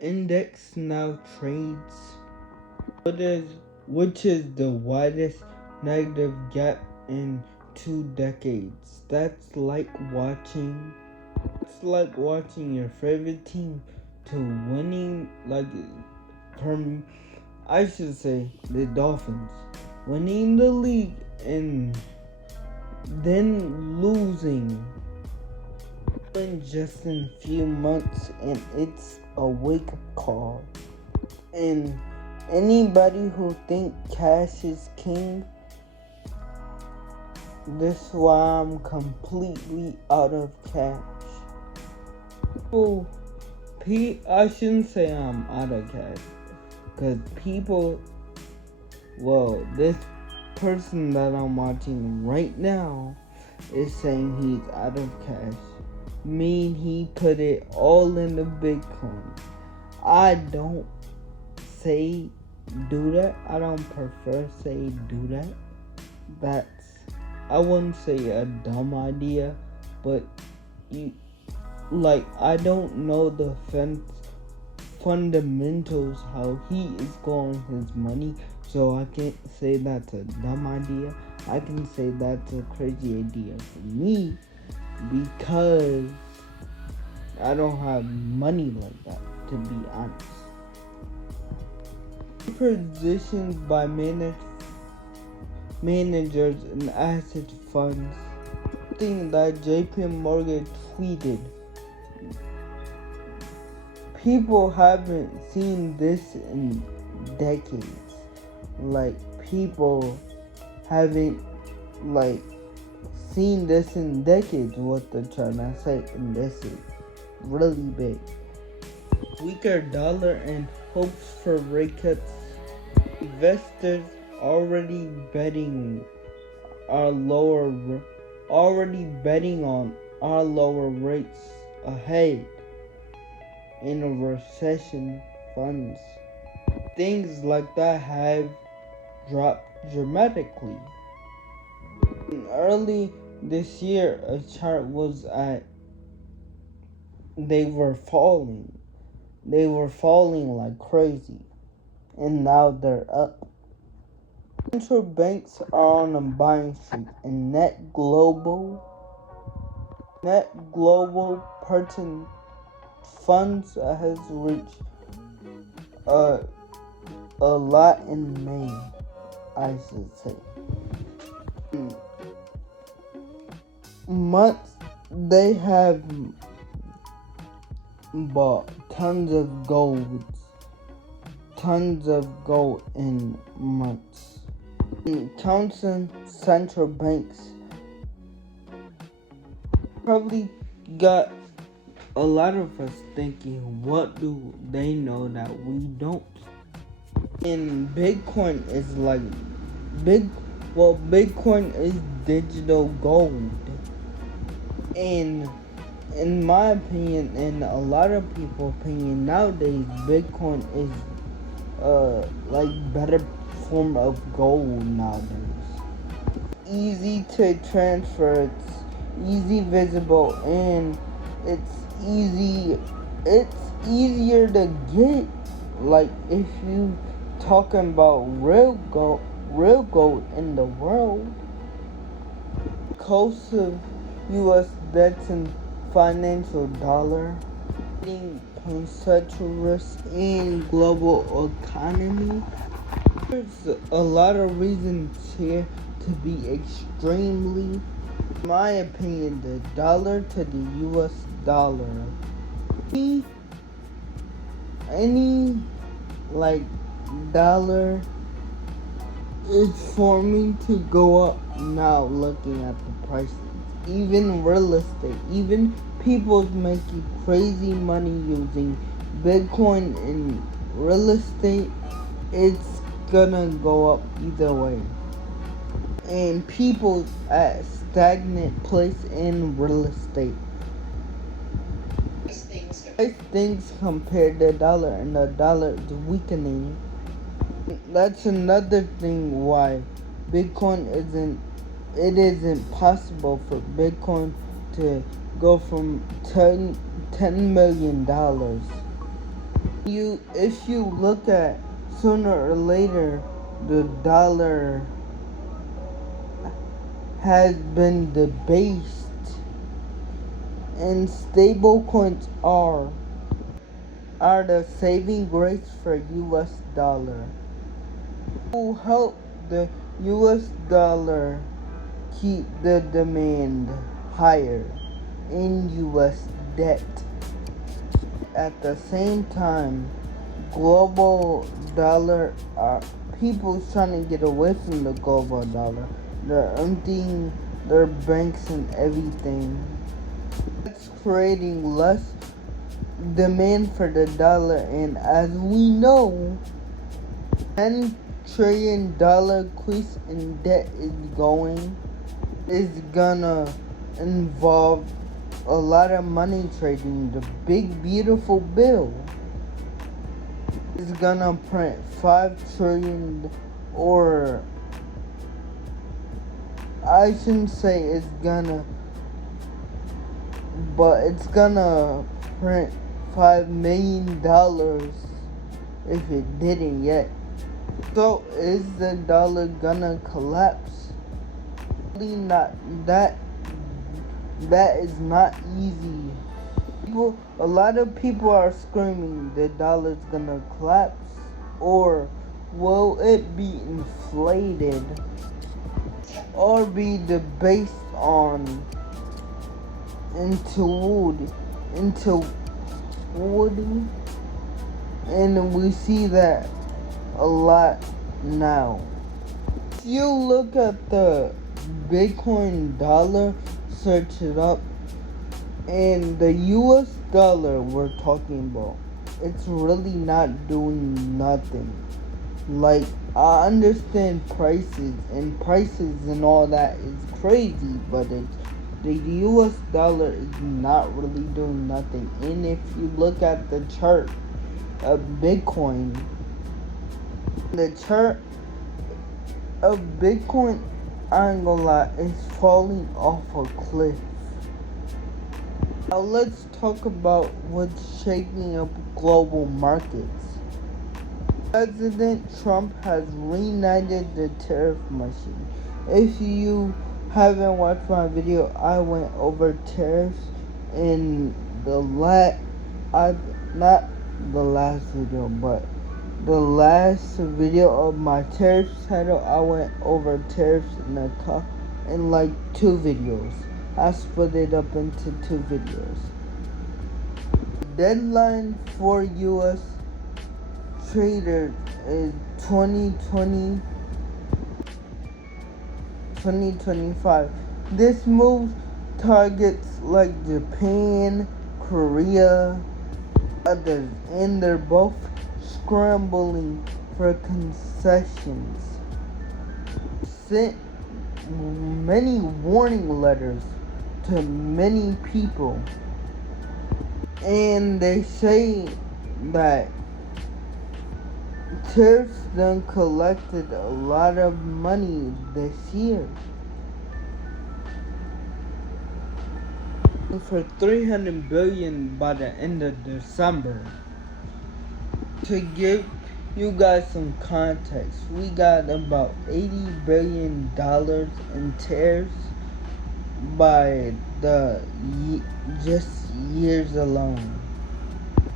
Index now trades, which is the widest negative gap in 2 decades. It's like watching your favorite team to winning, I should say the Dolphins winning the league and then losing in just in a few months, and it's a wake-up call. And anybody who think cash is king, this is why I'm completely out of cash. I shouldn't say I'm out of cash, because this person that I'm watching right now is saying he's out of cash. He put it all in the Bitcoin. I don't say do that. I don't prefer say do that. I wouldn't say a dumb idea, but I don't know the fundamentals how he is going his money, so I can't say that's a dumb idea. I can say that's a crazy idea for me because I don't have money like that, to be honest. Positions by managers and asset funds. Thing that JP Morgan tweeted. People haven't seen this in decades. People haven't seen this in decades, what they're trying to say, and this is really big. Weaker dollar and hopes for rate cuts. Investors already betting on our lower rates ahead in a recession. Funds, things like that have dropped dramatically. Early this year, a chart was they were falling like crazy, and now they're up. Central banks are on a buying streak, and net global purchase funds has reached a lot in May, I should say. Months they have bought tons of gold in months. Counting central banks probably got a lot of us thinking, what do they know that we don't? And Bitcoin is Bitcoin is digital gold. And in my opinion, and a lot of people's opinion nowadays, Bitcoin is better form of gold nowadays. Easy to transfer, it's easy visible, and it's easier to get. If you talking about real gold in the world, cost of U.S. debts and financial dollar, potential risk in global economy. There's a lot of reasons here to be extremely, in my opinion, the dollar to the U.S. dollar. Any dollar is forming to go up now, looking at the prices. Even real estate, even people's making crazy money using Bitcoin and real estate. It's gonna go up either way. And people at stagnant place in real estate. Things compared to the dollar, and the dollar is weakening. That's another thing why Bitcoin isn't possible for Bitcoin to go from $10 million If you look at sooner or later, the dollar has been debased, and stable coins are the saving grace for US dollar. Will help the US dollar keep the demand higher in US debt. At the same time, global dollar people's trying to get away from the global dollar. They're emptying their banks and everything. That's creating less demand for the dollar, and as we know, $10 trillion increase in debt is gonna involve a lot of money trading. The big beautiful bill is gonna print 5 trillion, or I shouldn't say it's gonna, but it's gonna print $5 million if it didn't yet. So is the dollar gonna collapse? Really not. That is not easy. A lot of people are screaming the dollar's gonna collapse, or will it be inflated, or be debased into wood, and we see that a lot now. If you look at the Bitcoin dollar, search it up, and the US dollar we're talking about, it's really not doing nothing. Like, I understand prices and all that is crazy, but the US dollar is not really doing nothing. And if you look at the chart of Bitcoin, the chart of Bitcoin, I ain't gonna lie, is falling off a cliff. Now let's talk about what's shaking up global markets. President Trump has reignited the tariff machine. If you haven't watched my video, I went over tariffs in not the last video, but the last video of my tariffs title. I went over tariffs in like 2 videos. I split it up into 2 videos. Deadline for US traders is 2025. This move targets like Japan, Korea, others, and they're both scrambling for concessions. Sent many warning letters to many people, and they say that tariffs done collected a lot of money this year for $300 billion by the end of December. To give you guys some context, we got about $80 billion in tariffs by just years alone.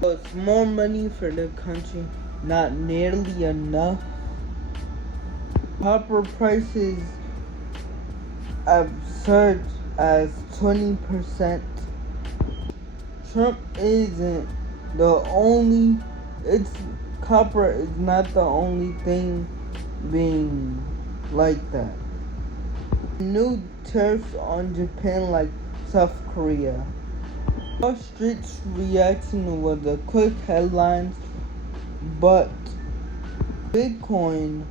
So it's more money for the country, not nearly enough. Copper prices have surged as 20%. Trump isn't the only, copper is not the only thing being like that. New tariffs on Japan, like South Korea. Wall Street's reaction was the quick headlines, but Bitcoin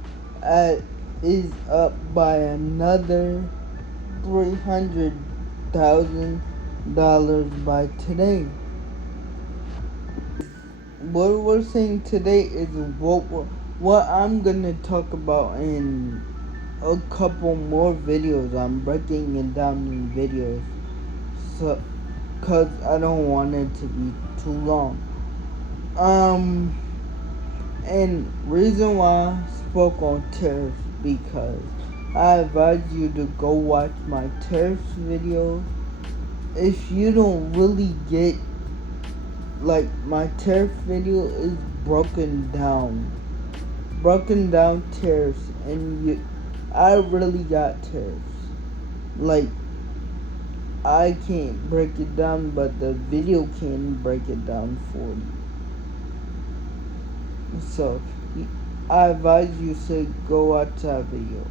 is up by another $300,000 by today. What we're saying today is what I'm gonna talk about in a couple more videos. I'm breaking it down in videos, so cause I don't want it to be too long. Um, and reason why I spoke on tariffs because I advise you to go watch my tariffs videos. If you don't really get, like, my tariff video is broken down tariffs, and I really got tariffs. Like, I can't break it down, but the video can break it down for you. So, I advise you to go watch that video.